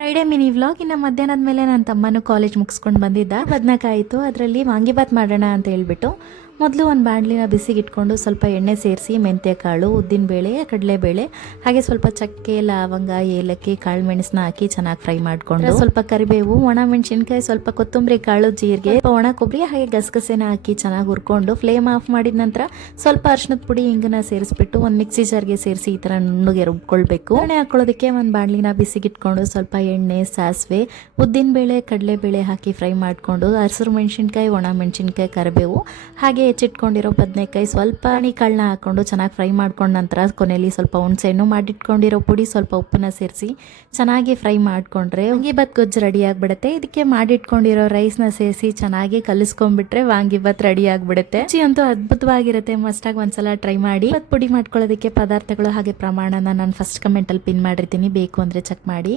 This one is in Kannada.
Friday mini vlog. ಇನ್ನು ಮಧ್ಯಾಹ್ನದ ಮೇಲೆ ನನ್ನ ತಮ್ಮನೂ ಕಾಲೇಜ್ ಮುಗಿಸ್ಕೊಂಡು ಬಂದಿದ್ದ. ಬದನೆಕಾಯಿತು, ಅದರಲ್ಲಿ ವಾಂಗಿಬಾತ್ ಮಾಡೋಣ ಅಂತ ಹೇಳ್ಬಿಟ್ಟು ಮೊದಲು ಒಂದು ಬಾಣಲಿನ ಬಿಸಿಗೆ ಇಟ್ಕೊಂಡು ಸ್ವಲ್ಪ ಎಣ್ಣೆ ಸೇರಿಸಿ ಮೆಂತ್ಯಕಾಳು, ಉದ್ದಿನಬೇಳೆ, ಕಡಲೆಬೇಳೆ, ಹಾಗೆ ಸ್ವಲ್ಪ ಚಕ್ಕೆ, ಲವಂಗ, ಏಲಕ್ಕಿ, ಕಾಳು ಮೆಣಸನ್ನ ಹಾಕಿ ಚೆನ್ನಾಗಿ ಫ್ರೈ ಮಾಡಿಕೊಂಡು ಸ್ವಲ್ಪ ಕರಿಬೇವು, ಒಣ ಮೆಣಸಿನ್ಕಾಯಿ, ಸ್ವಲ್ಪ ಕೊತ್ತಂಬರಿ ಕಾಳು, ಜೀರಿಗೆ, ಒಣ ಕೊಬ್ಬರಿ, ಹಾಗೆ ಗಸಗಸೆನ ಹಾಕಿ ಚೆನ್ನಾಗಿ ಹುರ್ಕೊಂಡು ಫ್ಲೇಮ್ ಆಫ್ ಮಾಡಿದ ನಂತರ ಸ್ವಲ್ಪ ಅರಿಶಿನದ ಪುಡಿ, ಹಿಂಗನ್ನ ಸೇರಿಸ್ಬಿಟ್ಟು ಒಂದು ಮಿಕ್ಸಿ ಜಾರ್ಗೆ ಸೇರಿಸಿ ಈ ಥರ ನುಣ್ಣಗೆ ರುಬ್ಕೊಳ್ಬೇಕು. ಎಣ್ಣೆ ಹಾಕೊಳ್ಳೋದಕ್ಕೆ ಒಂದು ಬಾಣಲಿನ ಬಿಸಿಗೆ ಇಟ್ಕೊಂಡು ಸ್ವಲ್ಪ ಎಣ್ಣೆ, ಸಾಸಿವೆ, ಉದ್ದಿನಬೇಳೆ, ಕಡಲೆಬೇಳೆ ಹಾಕಿ ಫ್ರೈ ಮಾಡಿಕೊಂಡು ಹಸಿರು ಮೆಣಸಿನ್ಕಾಯಿ, ಒಣ ಮೆಣಸಿನ್ಕಾಯಿ, ಕರಿಬೇವು, ಹಾಗೆ ಹೆಚ್ಚಿಟ್ಕೊಂಡಿರೋ ಬದನೆಕಾಯಿ, ಸ್ವಲ್ಪ ಕಾಳನ್ನ ಹಾಕೊಂಡು ಚೆನ್ನಾಗಿ ಫ್ರೈ ಮಾಡ್ಕೊಂಡ ನಂತರ ಕೊನೆಯಲ್ಲಿ ಸ್ವಲ್ಪ ಹುಣಸೆಹಣ್ಣು, ಮಾಡಿಟ್ಕೊಂಡಿರೋ ಪುಡಿ, ಸ್ವಲ್ಪ ಉಪ್ಪನ್ನ ಸೇರಿಸಿ ಚೆನ್ನಾಗಿ ಫ್ರೈ ಮಾಡಿಕೊಂಡ್ರೆ ವಾಂಗಿಬಾತ್ ಗೊಜ್ಜು ರೆಡಿ ಆಗಿಬಿಡುತ್ತೆ. ಇದಕ್ಕೆ ಮಾಡಿಟ್ಕೊಂಡಿರೋ ರೈಸ್ನ ಸೇರಿಸಿ ಚೆನ್ನಾಗಿ ಕಲಿಸ್ಕೊಂಡ್ಬಿಟ್ರೆ ವಾಂಗಿಬಾತ್ ರೆಡಿ ಆಗಿಬಿಡುತ್ತೆ. ರುಚಿ ಅಂತೂ ಅದ್ಭುತವಾಗಿರುತ್ತೆ. ಮಸ್ಟಾಗಿ ಒಂದ್ಸಲ ಟ್ರೈ ಮಾಡಿ. ಪುಡಿ ಮಾಡ್ಕೊಳ್ಳೋದಕ್ಕೆ ಪದಾರ್ಥಗಳು ಹಾಗೆ ಪ್ರಮಾಣನ ನಾನು ಫಸ್ಟ್ ಕಮೆಂಟಲ್ಲಿ ಪಿನ್ ಮಾಡಿರ್ತೀನಿ, ಬೇಕು ಅಂದರೆ ಚೆಕ್ ಮಾಡಿ.